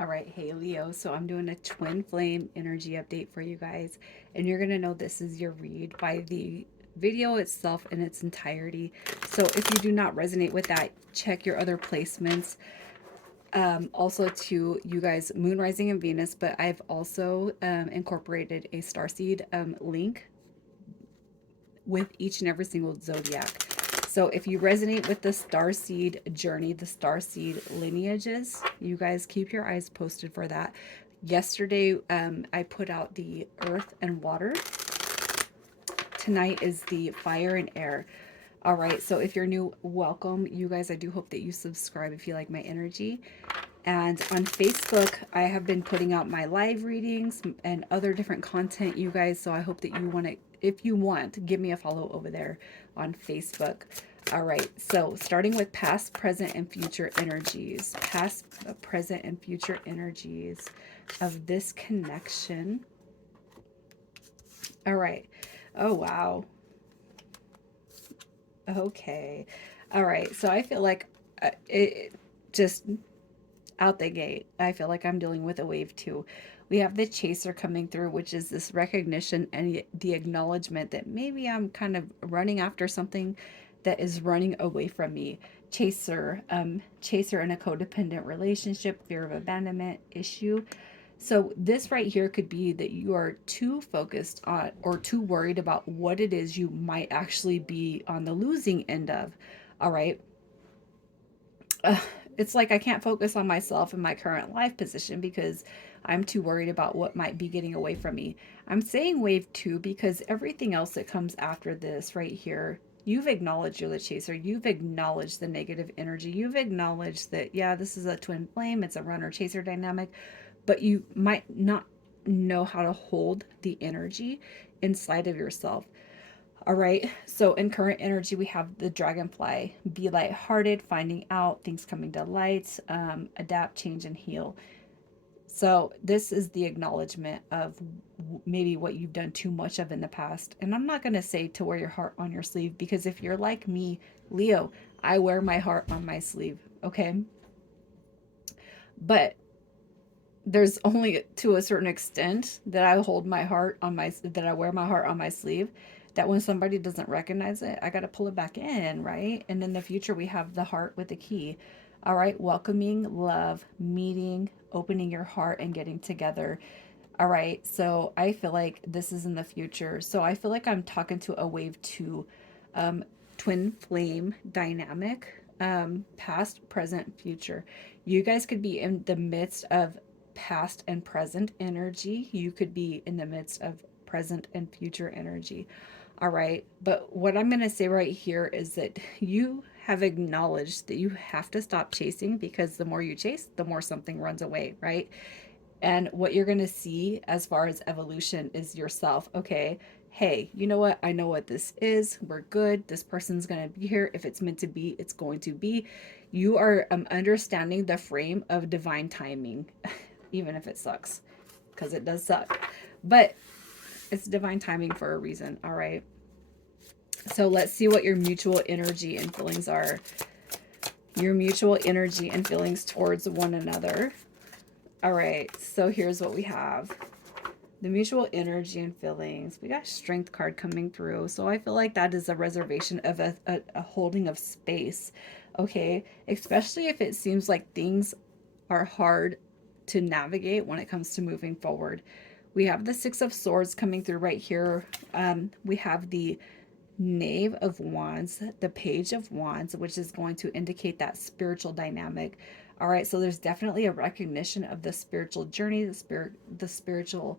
All right, hey Leo. So I'm doing a twin flame energy update for you guys, and you're gonna know this is your read by the video itself in its entirety. So if you do not resonate with that, check your other placements. Also, to you guys, Moon Rising and Venus, but I've also incorporated a starseed link with each and every single zodiac. So if you resonate with the starseed journey, the starseed lineages, you guys keep your eyes posted for that. Yesterday, I put out the earth and water. Tonight is the fire and air. All right, so if you're new, welcome. You guys, I do hope that you subscribe if you like my energy. And on Facebook, I have been putting out my live readings and other different content, you guys. So I hope that you want to, if you want, give me a follow over there on Facebook. All right. So starting with past, present, and future energies. Past, present, and future energies of this connection. All right. Oh, wow. Okay. All right. So I feel like it just out the gate, I feel like I'm dealing with a wave too. We have the chaser coming through, which is this recognition and the acknowledgement that maybe I'm kind of running after something that is running away from me. Chaser in a codependent relationship, fear of abandonment issue. So this right here could be that you are too focused on or too worried about what it is you might actually be on the losing end of. All right. uh, it's like I can't focus on myself in my current life position because I'm too worried about what might be getting away from me. I'm saying wave two because everything else that comes after this right here, you've acknowledged you're the chaser. You've acknowledged the negative energy. You've acknowledged that, yeah, this is a twin flame. It's a runner chaser dynamic, but you might not know how to hold the energy inside of yourself. All right. So in current energy, we have the dragonfly. Be lighthearted, finding out things coming to light, adapt, change, and heal. So this is the acknowledgement of maybe what you've done too much of in the past. And I'm not going to say to wear your heart on your sleeve because if you're like me, Leo, I wear my heart on my sleeve. Okay. But there's only to a certain extent that I hold my heart on my that I wear my heart on my sleeve, that when somebody doesn't recognize it, I got to pull it back in, right? And in the future we have the heart with the key. All right, welcoming, love, meeting, opening your heart and getting together. All right, so I feel like this is in the future. So I feel like I'm talking to a wave 2 um twin flame dynamic, past, present, future. You guys could be in the midst of past and present energy. You could be in the midst of present and future energy. All right. But what I'm going to say right here is that you have acknowledged that you have to stop chasing because the more you chase, the more something runs away, right? And what you're going to see as far as evolution is yourself. Okay. Hey, you know what? I know what this is. We're good. This person's going to be here. If it's meant to be, it's going to be. You are understanding the frame of divine timing, even if it sucks, because it does suck. But it's divine timing for a reason. All right. So let's see what your mutual energy and feelings are. Your mutual energy and feelings towards one another. All right. So here's what we have. The mutual energy and feelings. We got strength card coming through. So I feel like that is a reservation of a holding of space. Okay. Especially if it seems like things are hard to navigate when it comes to moving forward. We have the Six of Swords coming through right here. We have the Knave of Wands, the Page of Wands, which is going to indicate that spiritual dynamic. All right, so there's definitely a recognition of the spiritual journey, the spiritual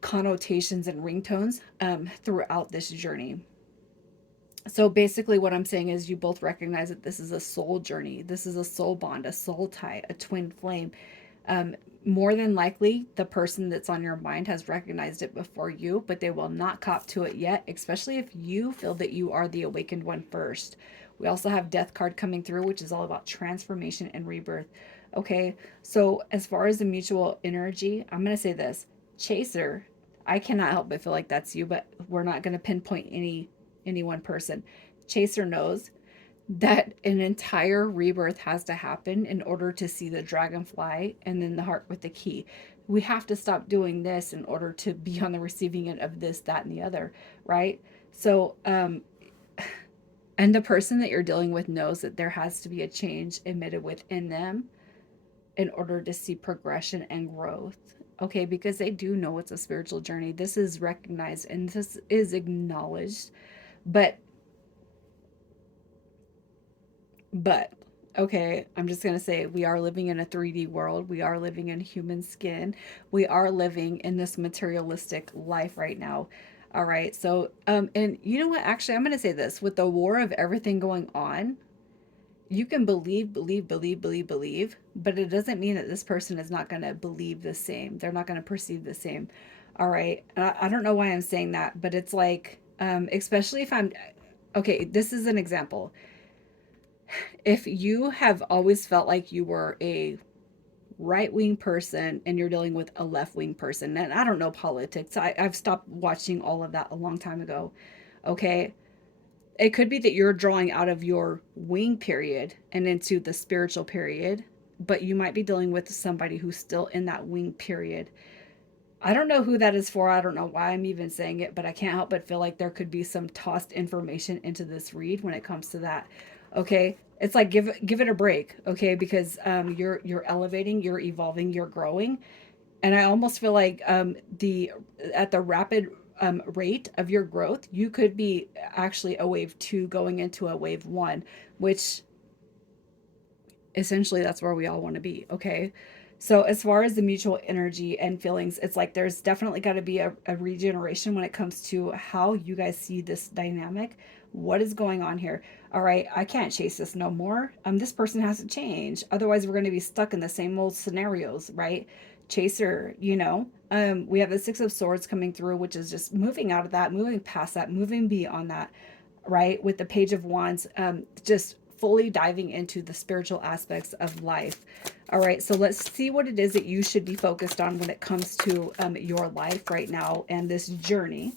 connotations and ringtones throughout this journey. So basically, what I'm saying is you both recognize that this is a soul journey. This is a soul bond, a soul tie, a twin flame. Um, More than likely, the person that's on your mind has recognized it before you, but they will not cop to it yet, especially if you feel that you are the awakened one first. We also have Death card coming through, which is all about transformation and rebirth. Okay, so as far as the mutual energy, I'm going to say this. Chaser, I cannot help but feel like that's you, but we're not going to pinpoint any one person. Chaser knows that an entire rebirth has to happen in order to see the dragonfly and then the heart with the key. We have to stop doing this in order to be on the receiving end of this, that, and the other, right? So, and the person that you're dealing with knows that there has to be a change emitted within them in order to see progression and growth. Okay, because they do know it's a spiritual journey. This is recognized and this is acknowledged. But But, okay, I'm just going to say we are living in a 3D world. We are living in human skin. We are living in this materialistic life right now. All right. So, and you know what? Actually, I'm going to say this with the war of everything going on, you can believe, but it doesn't mean that this person is not going to believe the same. They're not going to perceive the same. All right. I don't know why I'm saying that, but it's like, especially if I'm, okay, this is an example. If you have always felt like you were a right wing person and you're dealing with a left wing person, and I don't know politics, I've stopped watching all of that a long time ago. Okay. It could be that you're drawing out of your wing period and into the spiritual period, but you might be dealing with somebody who's still in that wing period. I don't know who that is for. I don't know why I'm even saying it, but I can't help but feel like there could be some tossed information into this read when it comes to that. Okay, it's like give it a break, okay? Because you're elevating, you're evolving, you're growing, and I almost feel like the at the rapid rate of your growth, you could be actually a wave two going into a wave one, which essentially that's where we all want to be. Okay, so as far as the mutual energy and feelings, it's like there's definitely got to be a regeneration when it comes to how you guys see this dynamic. What is going on here? All right, I can't chase this no more. This person has to change, otherwise we're going to be stuck in the same old scenarios, right? Chaser, we have the Six of Swords coming through, which is just moving out of that, moving past that, moving beyond that, right? With the Page of Wands, just fully diving into the spiritual aspects of life. All right, so let's see what it is that you should be focused on when it comes to your life right now and this journey.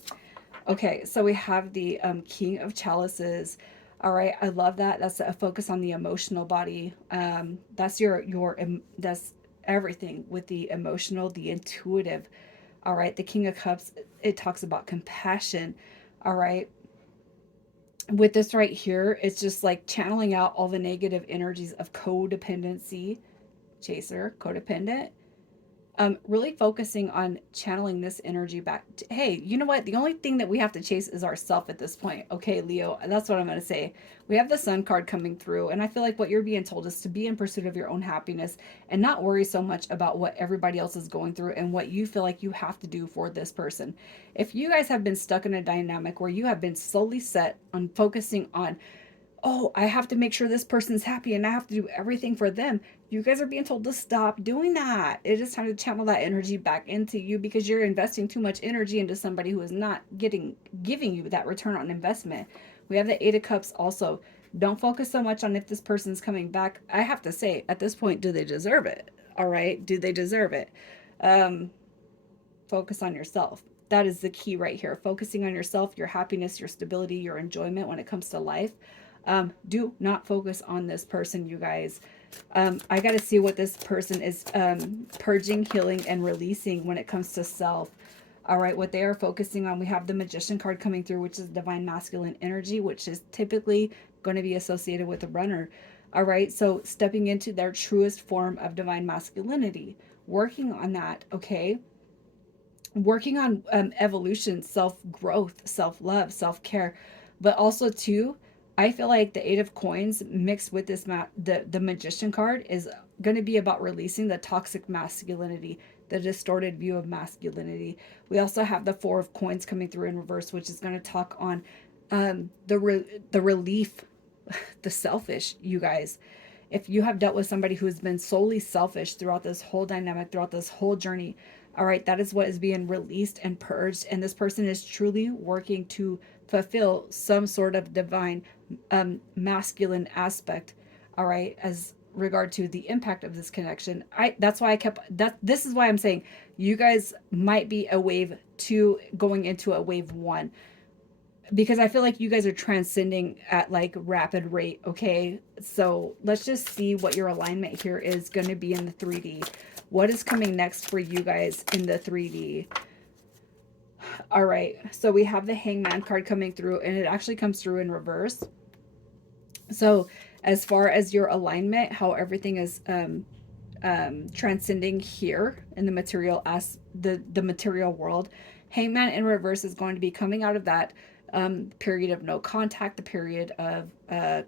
Okay, so we have the King of Chalices. All right, I love that. That's a focus on the emotional body. That's that's everything with the emotional, the intuitive. All right, the King of Cups, it talks about compassion. All right, with this right here, it's just like channeling out all the negative energies of codependency, chaser, codependent. Really focusing on channeling this energy back. Hey, you know what? The only thing that we have to chase is ourself at this point. Okay, Leo, that's what I'm going to say. We have the Sun card coming through, and I feel like what you're being told is to be in pursuit of your own happiness and not worry so much about what everybody else is going through and what you feel like you have to do for this person. If you guys have been stuck in a dynamic where you have been solely set on focusing on, oh, I have to make sure this person's happy and I have to do everything for them. You guys are being told to stop doing that. It is time to channel that energy back into you because you're investing too much energy into somebody who is not giving you that return on investment. We have the Eight of Cups also. Don't focus so much on if this person's coming back. I have to say, at this point, do they deserve it? All right, do they deserve it? Um, Focus on yourself. That is the key right here. Focusing on yourself, your happiness, your stability, your enjoyment when it comes to life. Do not focus on this person, you guys. I got to see what this person is purging, healing, and releasing when it comes to self. All right, what they are focusing on, we have the Magician card coming through, which is divine masculine energy, which is typically going to be associated with a runner. All right, so stepping into their truest form of divine masculinity, working on that, okay? Working on evolution, self growth, self love, self care, but also too, I feel like the Eight of Coins mixed with this the Magician card is going to be about releasing the toxic masculinity, the distorted view of masculinity. We also have the Four of Coins coming through in reverse, which is going to talk on the relief, the selfish, you guys. If you have dealt with somebody who's been solely selfish throughout this whole dynamic, throughout this whole journey, all right, that is what is being released and purged. And this person is truly working to fulfill some sort of divine masculine aspect, all right, as regard to the impact of this connection. That's why I kept that. This is why I'm saying you guys might be a wave two going into a wave one. because I feel like you guys are transcending at like rapid rate. Okay, so let's just see what your alignment here is going to be in the 3D. What is coming next for you guys in the 3D? All right, so we have the Hangman card coming through, and it actually comes through in reverse. So as far as your alignment, how everything is transcending here in the material as the material world, Hangman in reverse is going to be coming out of that period of no contact, the period of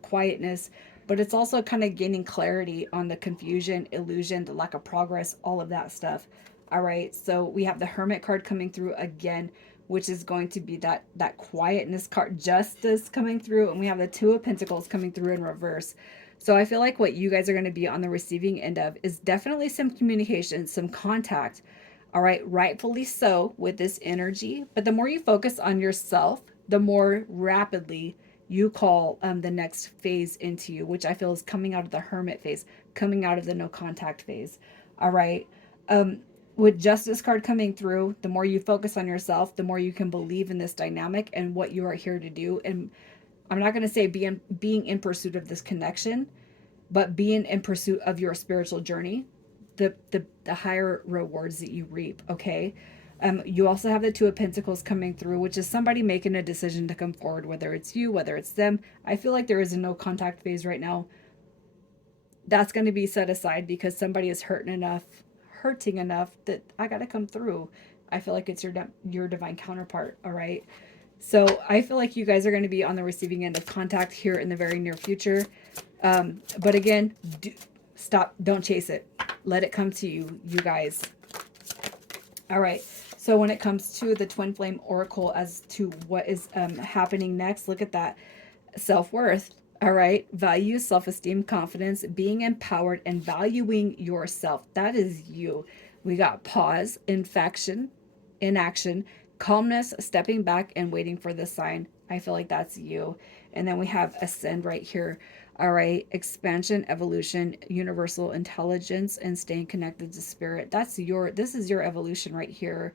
quietness, but it's also kind of gaining clarity on the confusion, illusion, the lack of progress, all of that stuff. All right, so we have the Hermit card coming through again, which is going to be that quietness card, justice coming through, and we have the Two of Pentacles coming through in reverse. So I feel like what you guys are going to be on the receiving end of is definitely some communication, some contact. All right, rightfully so with this energy. But the more you focus on yourself, the more rapidly you call the next phase into you, which I feel is coming out of the hermit phase, coming out of the no contact phase. All right. Um, with justice card coming through, the more you focus on yourself, the more you can believe in this dynamic and what you are here to do. And I'm not going to say being in pursuit of this connection, but being in pursuit of your spiritual journey, the higher rewards that you reap. Okay. You also have the Two of Pentacles coming through, which is somebody making a decision to come forward, whether it's you, whether it's them. I feel like there is a no contact phase right now. That's going to be set aside because somebody is hurting enough that I got to come through. I feel like it's your divine counterpart. All right. So I feel like you guys are going to be on the receiving end of contact here in the very near future. But again, stop. Don't chase it. Let it come to you, you guys. All right. So when it comes to the Twin Flame Oracle as to what is happening next, look at that. Self-worth. All right. Value, self-esteem, confidence, being empowered, and valuing yourself. That is you. We got pause, inaction, calmness, stepping back, and waiting for the sign. I feel like that's you. And then we have ascend right here. All right. Expansion, evolution, universal intelligence, and staying connected to spirit. This is your evolution right here.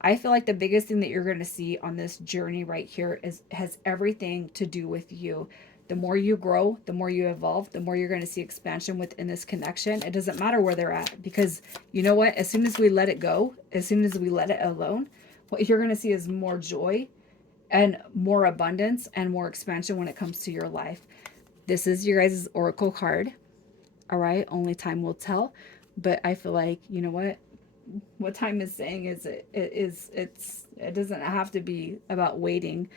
I feel like the biggest thing that you're going to see on this journey right here has everything to do with you. The more you grow, the more you evolve, the more you're going to see expansion within this connection. It doesn't matter where they're at, because you know what? As soon as we let it go, as soon as we let it alone, what you're going to see is more joy and more abundance and more expansion when it comes to your life. This is your guys' oracle card. All right. Only time will tell. But I feel like, you know what time is saying is it doesn't have to be about waiting.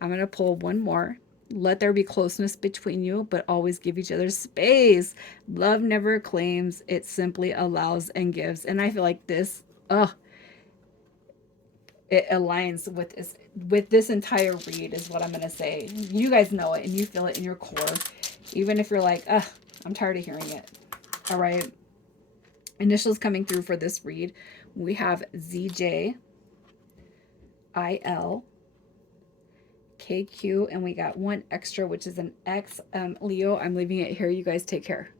I'm going to pull one more. Let there be closeness between you, but always give each other space. Love never claims, it simply allows and gives. And I feel like this, it aligns with this entire read is what I'm going to say. You guys know it and you feel it in your core. Even if you're like, I'm tired of hearing it. All right. Initials coming through for this read. We have ZJ, IL, KQ, and we got one extra, which is an X. Leo, I'm leaving it here. You guys take care.